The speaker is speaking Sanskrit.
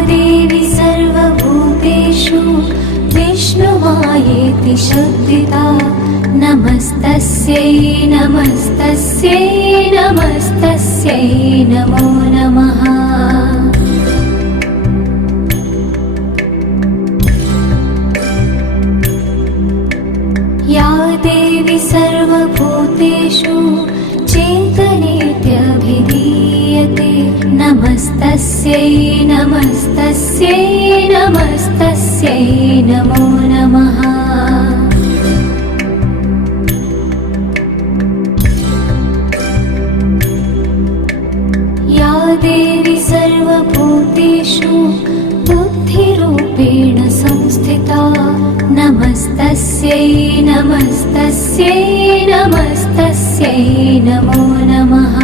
देवी सर्वभूतेषु विष्णुमायेति शुद्धिता नमस्तस्यै नमस्तस्यै नमस्तस्यै नमो नमः। या देवी सर्वभूतेषु चेतनेत्यभिधीयते नमस्तस्यै नमस्तस्यै नमस्तस्यै नमो नमः। या देवी सर्वभूतेषु बुद्धिरूपेण संस्थिता नमस्तस्यै नमस्तस्यै नमस्तस्यै नमो नमः।